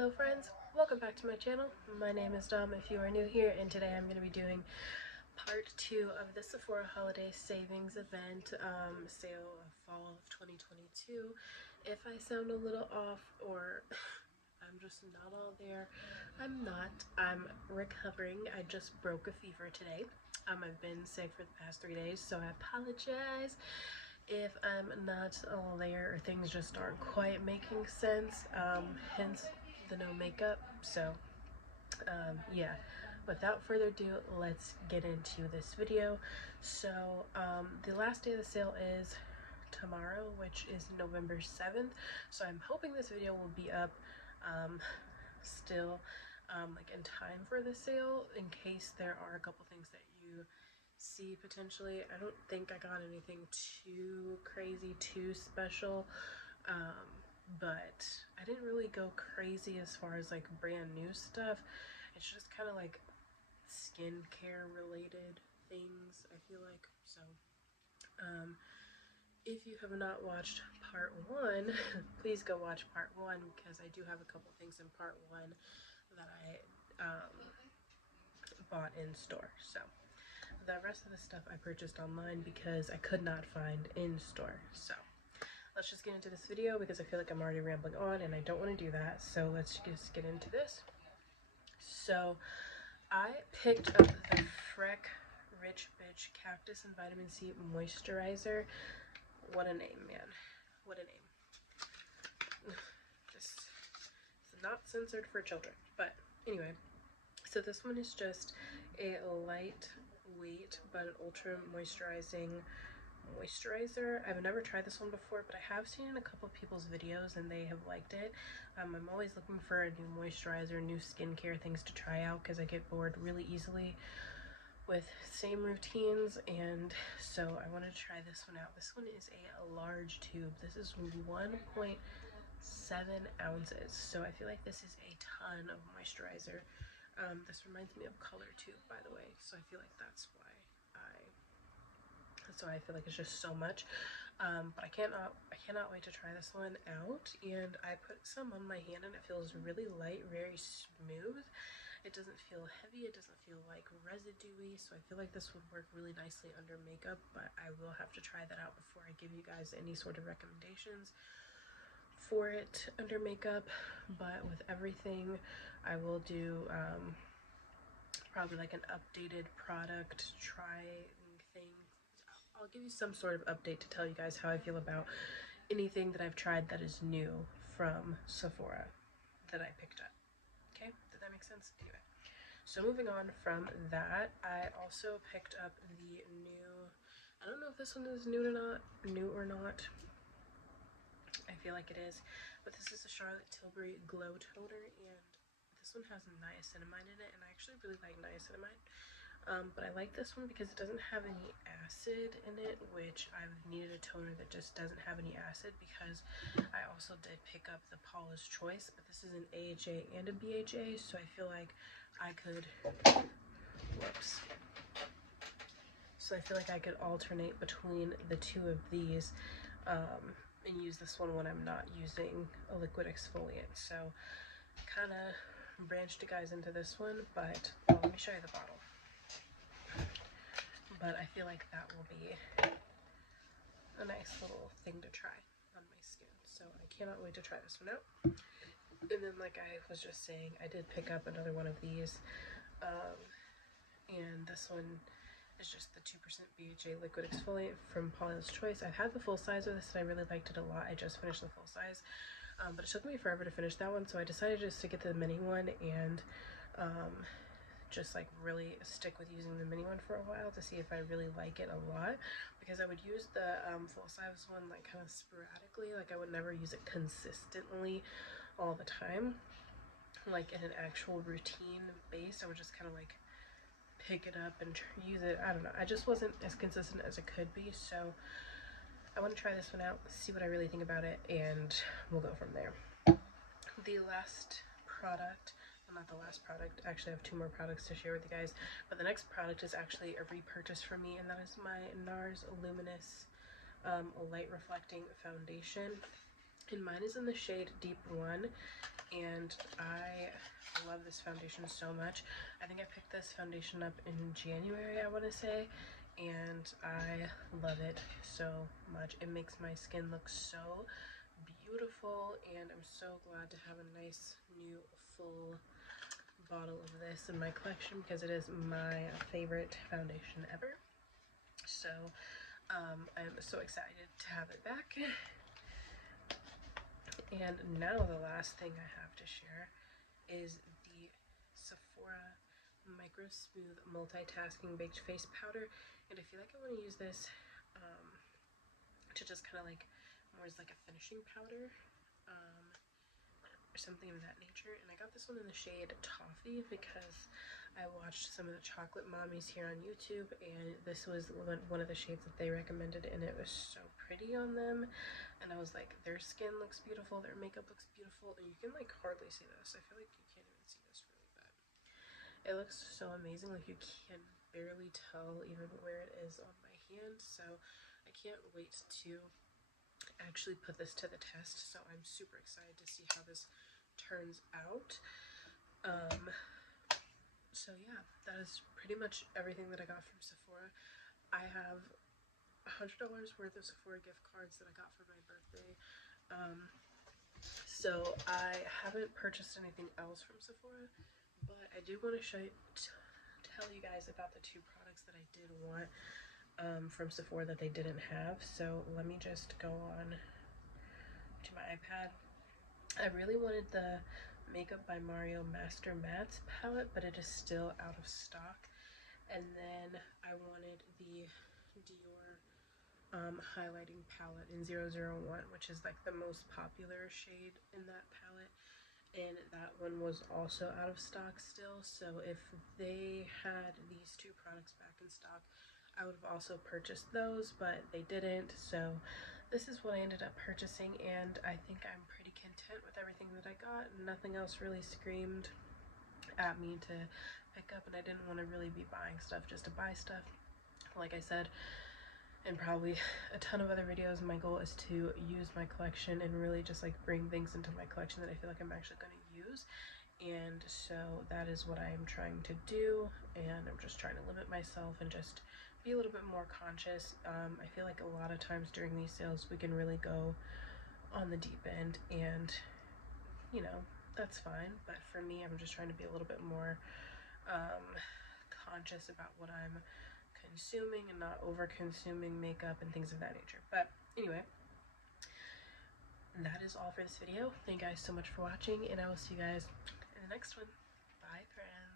Hello friends, welcome back to my channel. My name is Dom if you are new here, and today I'm going to be doing part 2 of the Sephora holiday savings event sale of fall of 2022. If I sound a little off or I'm just not all there, I'm not. I'm recovering. I just broke a fever today. I've been sick for the past 3 days, so I apologize if I'm not all there or things just aren't quite making sense, hence the no makeup. So yeah, without further ado, let's get into this video. So the last day of the sale is tomorrow, which is November 7th, so I'm hoping this video will be up still like in time for the sale, in case there are a couple things that you see potentially. I don't think I got anything too crazy, too special, but I didn't really go crazy as far as like brand new stuff. It's just kind of like skincare related things, I feel like. So if you have not watched part 1, please go watch part 1, because I do have a couple things in part 1 that I bought in store. So the rest of the stuff I purchased online because I could not find in store. So let's just get into this video, because I feel like I'm already rambling on and I don't want to do that. So let's just get into this. So I picked up the Freck Rich Bitch Cactus and Vitamin C Moisturizer. What a name, man. What a name. This is not censored for children. But anyway, so this one is just a lightweight but an ultra moisturizing moisturizer. I've never tried this one before, but I have seen in a couple of people's videos and they have liked it. I'm always looking for a new moisturizer, new skincare things to try out, because I get bored really easily with same routines, and so I wanted to try this one out. This one is a large tube. This is 1.7 ounces, so I feel like this is a ton of moisturizer. This reminds me of Color Tube, by the way, so I feel like that's why I feel like it's just so much. But I cannot wait to try this one out. And I put some on my hand and it feels really light, very smooth. It doesn't feel heavy, it doesn't feel like residuey, so I feel like this would work really nicely under makeup, but I will have to try that out before I give you guys any sort of recommendations for it under makeup. But with everything, I will do probably like an updated product trying thing. I'll give you some sort of update to tell you guys how I feel about anything that I've tried that is new from Sephora that I picked up. Okay, did that make sense? Anyway, so moving on from that, I also picked up the new, I don't know if this one is new or not. I feel like it is, but this is the Charlotte Tilbury Glow Toner, and this one has niacinamide in it, and I actually really like niacinamide. But I like this one because it doesn't have any acid in it, which I've needed a toner that just doesn't have any acid, because I also did pick up the Paula's Choice, but this is an AHA and a BHA, so I feel like I could, so I feel like I could alternate between the two of these, and use this one when I'm not using a liquid exfoliant. So kind of branched you guys into this one, but let me show you the bottle. But I feel like that will be a nice little thing to try on my skin. So I cannot wait to try this one out. And then, like I was just saying, I did pick up another one of these. And this one is just the 2% BHA liquid exfoliant from Paula's Choice. I've had the full size of this and I really liked it a lot. I just finished the full size. But it took me forever to finish that one, so I decided just to get the mini one and just like really stick with using the mini one for a while to see if I really like it a lot, because I would use the full size one like kind of sporadically. Like I would never use it consistently all the time, like in an actual routine base. I would just kind of like pick it up and use it. I don't know, I just wasn't as consistent as it could be. So I want to try this one out, see what I really think about it, and we'll go from there. The last product, well, not the last product, actually I have 2 more products to share with you guys, but the next product is actually a repurchase for me, and that is my NARS Luminous Light Reflecting Foundation, and mine is in the shade Deep 1, and I love this foundation so much. I think I picked this foundation up in January, I want to say, and I love it so much. It makes my skin look so beautiful, and I'm so glad to have a nice new full bottle of this in my collection because it is my favorite foundation ever. So I'm so excited to have it back. And now the last thing I have to share is the Sephora Micro Smooth Multitasking Baked Face Powder. And I feel like I want to use this to just kind of like, more as like a finishing powder. Or something of that nature. And I got this one in the shade Toffee because I watched some of the chocolate mommies here on YouTube, and this was one of the shades that they recommended, and it was so pretty on them. And I was like, their skin looks beautiful, their makeup looks beautiful, and you can like hardly see this. I feel like you can't even see this really, but it looks so amazing. Like you can barely tell even where it is on my hand. So I can't wait to actually put this to the test, so I'm super excited to see how this turns out. So yeah, that is pretty much everything that I got from Sephora. I have $100 worth of Sephora gift cards that I got for my birthday. So I haven't purchased anything else from Sephora, but I do want to tell you guys about the 2 products that I did want from Sephora that they didn't have. So let me just go on to my iPad. I really wanted the Makeup by Mario Master Mattes palette, but it is still out of stock. And then I wanted the Dior highlighting palette in 001, which is like the most popular shade in that palette. And that one was also out of stock still. So if they had these 2 products back in stock, I would have also purchased those, but they didn't. So this is what I ended up purchasing, and I think I'm pretty content with everything that I got. Nothing else really screamed at me to pick up, and I didn't want to really be buying stuff just to buy stuff. Like I said, and probably a ton of other videos, my goal is to use my collection and really just like bring things into my collection that I feel like I'm actually going to use. And so that is what I am trying to do, and I'm just trying to limit myself and just be a little bit more conscious. I feel like a lot of times during these sales we can really go on the deep end, and you know, that's fine, but for me, I'm just trying to be a little bit more conscious about what I'm consuming and not over consuming makeup and things of that nature. But anyway, that is all for this video. Thank you guys so much for watching, and I will see you guys in the next one. Bye, friends.